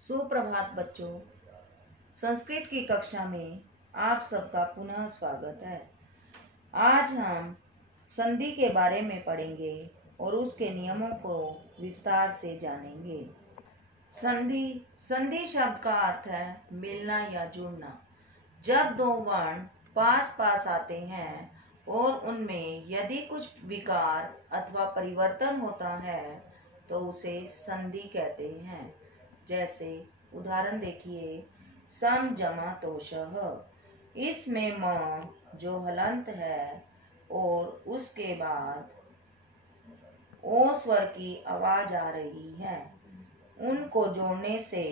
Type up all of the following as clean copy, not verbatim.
सुप्रभात बच्चों। संस्कृत की कक्षा में आप सबका पुनः स्वागत है। आज हम संधि के बारे में पढ़ेंगे और उसके नियमों को विस्तार से जानेंगे। संधि शब्द का अर्थ है मिलना या जुड़ना। जब दो वर्ण पास पास आते हैं और उनमें यदि कुछ विकार अथवा परिवर्तन होता है तो उसे संधि कहते हैं। जैसे उदाहरण देखिए, सम जमा तोषः। इसमें म जो हलंत है और उसके बाद ओ स्वर की आवाज आ रही है, उनको जोड़ने से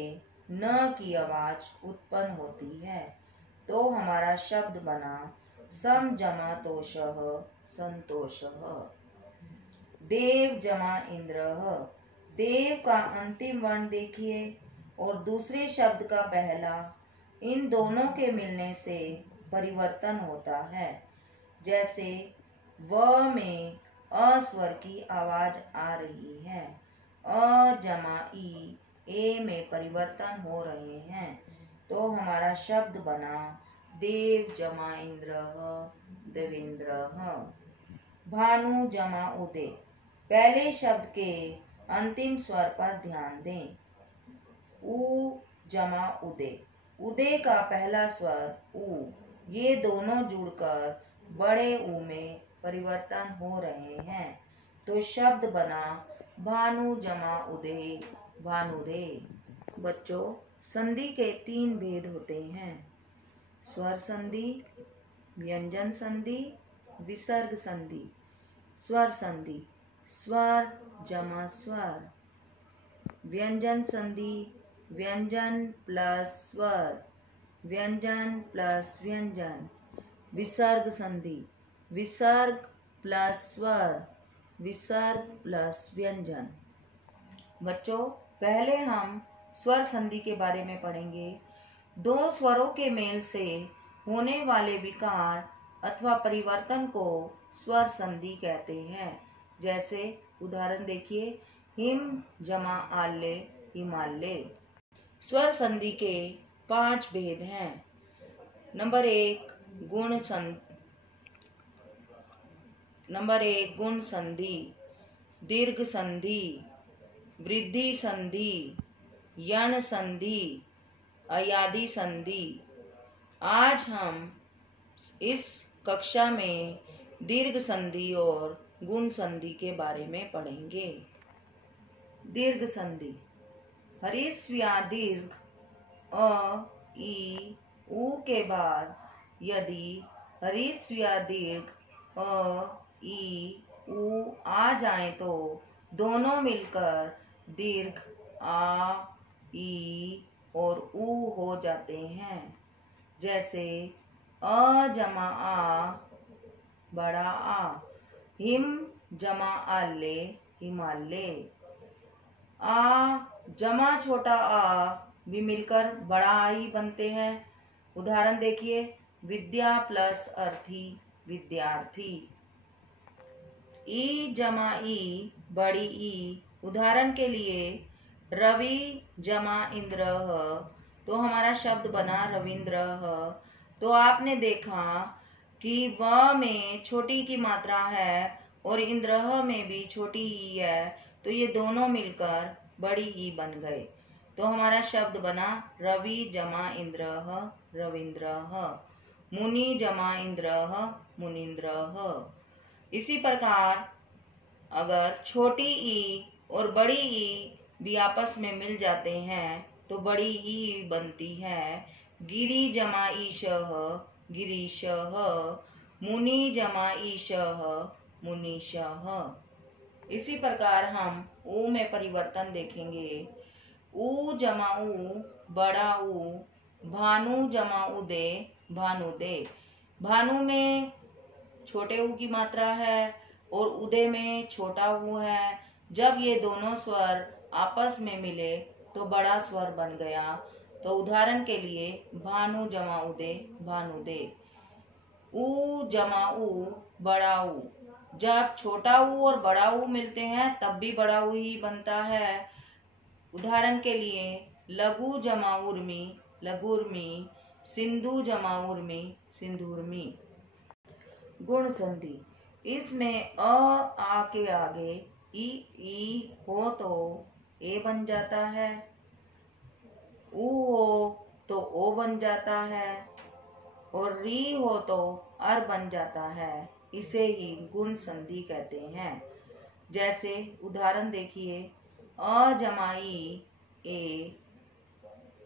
न की आवाज उत्पन्न होती है, तो हमारा शब्द बना सम जमा तोषः संतोषः। देव जमा इंद्रः। देव का अंतिम वर्ण देखिए और दूसरे शब्द का पहला, इन दोनों के मिलने से परिवर्तन होता है। जैसे व में अ स्वर की आवाज आ रही है, अ जमा ई, ए में परिवर्तन हो रहे हैं, तो हमारा शब्द बना देव जमा इंद्रः देवेंद्रः। भानु जमा उदय। पहले शब्द के अंतिम स्वर पर ध्यान दें। उ जमा उदय। उदय का पहला स्वर उ, ये दोनों जुड़कर बड़े उ में परिवर्तन हो रहे हैं, तो शब्द बना भानु जमा उदय भानुदय। बच्चों, संधि के 3 भेद होते हैं: स्वर संधि, व्यंजन संधि, विसर्ग संधि। स्वर संधि स्वर जमा स्वर। व्यंजन संधि व्यंजन प्लस स्वर, व्यंजन प्लस व्यंजन। विसर्ग संधि विसर्ग प्लस स्वर, विसर्ग प्लस व्यंजन। बच्चों, पहले हम स्वर संधि के बारे में पढ़ेंगे। दो स्वरों के मेल से होने वाले विकार अथवा परिवर्तन को स्वर संधि कहते हैं। जैसे उदाहरण देखिए, हिम जमा आल्य हिमालय। स्वर संधि के 5 भेद हैं। नंबर 1 गुण संधि, दीर्घ संधि, वृद्धि संधि, यण संधि, अयादि संधि। आज हम इस कक्षा में दीर्घ संधि और गुण संधि के बारे में पढ़ेंगे। दीर्घ संधि हरीस्व्या दीर्घ अ ई उ के बाद यदि हरीस्व्या दीर्घ अ ई उ आ जाए तो दोनों मिलकर दीर्घ आ ई और उ हो जाते हैं। जैसे अ जमा आ बड़ा आ, हिम जमा आल्य हिमालय। आ जमा छोटा आ भी मिलकर बड़ा आ ही बनते हैं। उदाहरण देखिए, विद्या प्लस अर्थी विद्यार्थी। ई जमा ई बड़ी ई। उदाहरण के लिए रवि जमा इंद्रः, तो हमारा शब्द बना रविंद्रः। तो आपने देखा कि व में छोटी की मात्रा है और इंद्रः में भी छोटी ई है, तो ये दोनों मिलकर बड़ी ई बन गए, तो हमारा शब्द बना रवि जमा इंद्रः रविंद्रः। मुनि जमा इंद्रः मुनीन्द्रः। इसी प्रकार अगर छोटी ई और बड़ी ई भी आपस में मिल जाते हैं तो बड़ी ई बनती है। गिरि जमा ईशः गिरीशः। मुनि जमा ईशः मुनीशः। इसी प्रकार हम ऊ में परिवर्तन देखेंगे। ऊ जमा ऊ बड़ा ऊ। भानु जमा उदय भानुदय। भानु में छोटे ऊ की मात्रा है और उदय में छोटा ऊ है। जब ये दोनों स्वर आपस में मिले तो बड़ा स्वर बन गया। तो उदाहरण के लिए भानु जमा उदय भानुदय। ऊ जमा ऊ बड़ा ऊ। जब छोटा ऊ और बड़ा ऊ मिलते हैं तब भी बड़ा ऊ ही बनता है। उदाहरण के लिए लघु जमा उर्मी लघुर्मी, सिंधु जमा उर्मी सिंधुर्मी। गुण संधि, इसमें आ के आगे ई हो तो ए बन जाता है, ऊ हो तो ओ बन जाता है, और री हो तो अर बन जाता है। इसे ही गुण संधि कहते हैं। जैसे उदाहरण देखिए, अ जमा ई ए,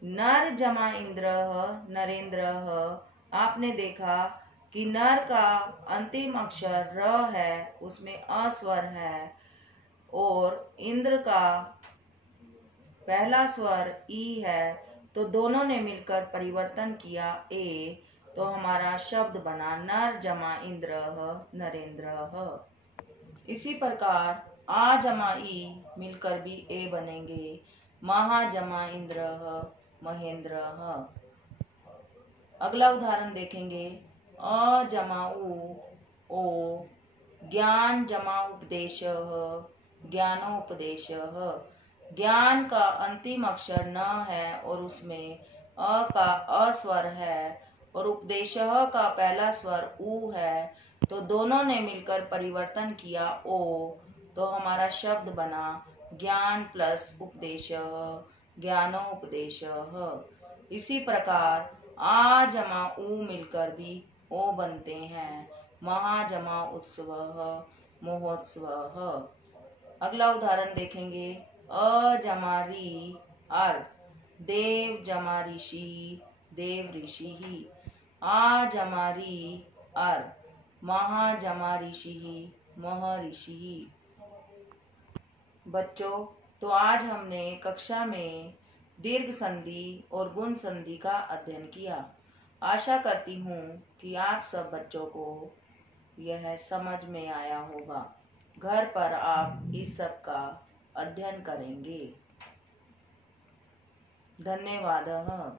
नर जमा इंद्र नरेंद्र। आपने देखा कि नर का अंतिम अक्षर र है, उसमें अ स्वर है, और इंद्र का पहला स्वर ई है, तो दोनों ने मिलकर परिवर्तन किया ए, तो हमारा शब्द बना नर जमा इंद्र नरेंद्र। इसी प्रकार आ जमा ई मिलकर भी ए बनेंगे, महा जमा इंद्र महेंद्र। अगला उदाहरण देखेंगे, अ जमा ओ, ज्ञान जमा उपदेश ज्ञानोपदेश। ज्ञान का अंतिम अक्षर न है और उसमें अ का अ स्वर है, और उपदेश का पहला स्वर ऊ है, तो दोनों ने मिलकर परिवर्तन किया ओ, तो हमारा शब्द बना ज्ञान प्लस उपदेश ज्ञानोपदेश। इसी प्रकार आ जमा ऊ मिलकर भी ओ बनते हैं, महा जमा उत्सव महोत्सव। अगला उदाहरण देखेंगे, अ जमा री अर, देव जमा ऋषि देव ऋषि। आ जमा री अर, महा जमा ऋषि महर्षि। बच्चों, तो आज हमने कक्षा में दीर्घ संधि और गुण संधि का अध्ययन किया। आशा करती हूँ कि आप सब बच्चों को यह समझ में आया होगा। घर पर आप इस सब का अध्ययन करेंगे। धन्यवाद।